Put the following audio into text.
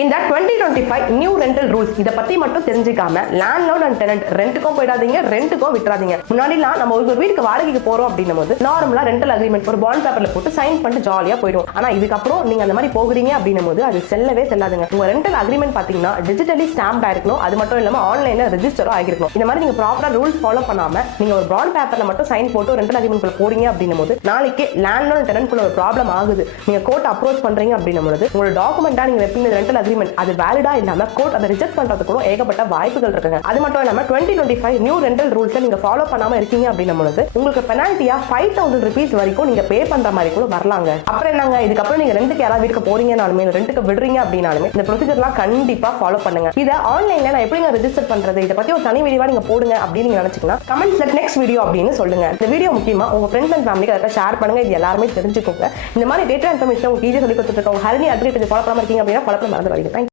இந்த 2025 new rental rules இத பத்தி மட்டும் தெரிஞ்சுக்காம லேண்ட்லார்ட் அண்ட் டெனன்ட் ரெண்டுக்கும் போயிடாதீங்க, ரெண்டுக்கும் விட்டுறாதீங்க. முன்னாடிலாம் நம்ம ஒரு வீட்டுக்கு வாடகைக்கு போறோம் அப்படின்னும் போது நார்மலா ரெண்டல் அக்ரிமெண்ட் ஒரு பாண்ட் பேப்பர்ல போட்டு சைன் பண்ணிட்டு ஜாலியா போயிடும். ஆனா இதுக்கப்புறம் நீங்க அந்த மாதிரி போகிறீங்க அப்படின்னும் போது அது செல்லவே செல்லாதுங்க. உங்க ரெண்டல் அக்ரிமெண்ட் பாத்தீங்கன்னா டிஜிட்டலி ஸ்டாம்ப் ஆயிருக்கணும், அது மட்டும் இல்லாம ஆன்லைன்ல ரெஜிஸ்டரும் ஆகிருக்கணும். இந்த மாதிரி நீங்க ப்ராப்பரா ரூல்ஸ் ஃபாலோ பண்ணாம நீங்க ஒரு பாண்ட் பேப்பர்ல மட்டும் சைன் போட்டு ரெண்டல் அக்ரிமெண்ட் குள்ள போறீங்க அப்படின்னும் போது நாளைக்கு லேண்ட்லார்ட் அண்ட் டெனன்ட் குள்ள ஒரு ப்ராப்ளம் ஆகுது, நீங்க கோர்ட் அப்ரோச் பண்றீங்க அப்படின்னும் போது உங்களோட டாக்குமெண்டா நீங்க எப்பவுமே ரெண்டல் அக்ரிமெண்ட் அது வேலிடா இல்லாம கோர்ட் அதை ரிஜெக்ட் பண்றதுக்கு கூட ஏகப்பட்ட வாய்ப்புகள் இருக்குங்க. அது மட்டும் இல்லாம 2025 நியூ ரெண்டல் ரூல்ஸ் நீங்க ஃபாலோ பண்ணாம இருக்கீங்க அப்படின்னும் போது உங்களுக்கு பெனால்ட்டியா 5000 rupees வரைக்கும் நீங்க பே பண்ற மாதிரி கூட வரலாங்க. அப்புறம் என்னங்க, இதுக்கப்புறம் நீங்க ரெண்டுக்கு யாராவது வீட்டுக்கு போறீங்கனாலுமே ரெண்டுக்கு விடுறீங்க அப்படின்னாலுமே இந்த ப்ரொசீஜர்லாம் கண்டிப்பா ஃபாலோ பண்ணுங்க. இதை ஆன்லைன்ல நான் எப்படிங்க ரெஜிஸ்டர் பண்றது, இதை பத்தி ஒரு தனி வீடியோவா நீங்க போடுங்க அப்படின்னு நீங்க நினைச்சீங்கன்னா கமெண்ட்ஸ்ல நெக்ஸ்ட் வீடியோ அப்படின்னு சொல்லுங்க. இந்த வீடியோ முக்கியமா உங்க ஃப்ரெண்ட்ஸ் அண்ட் ஃபேமிலிக்கு அதை ஷேர் பண்ணுங்க. இது எல்லாருமே தெரிஞ்சுக்கோங்க. இந்த மாதிரி டேட்டா இன்ஃபர்மேஷன் உங்களுக்கு ஈஸியா சொல்லி கொடுத்துட்டு இருக்கோம். ஹரிணி அட்வொகேட் ஃபாலோ பண்ணாம இருக்கீங்க அப்படின்னா ஃபாலோ பண்ண மறந்துடாதீங்க.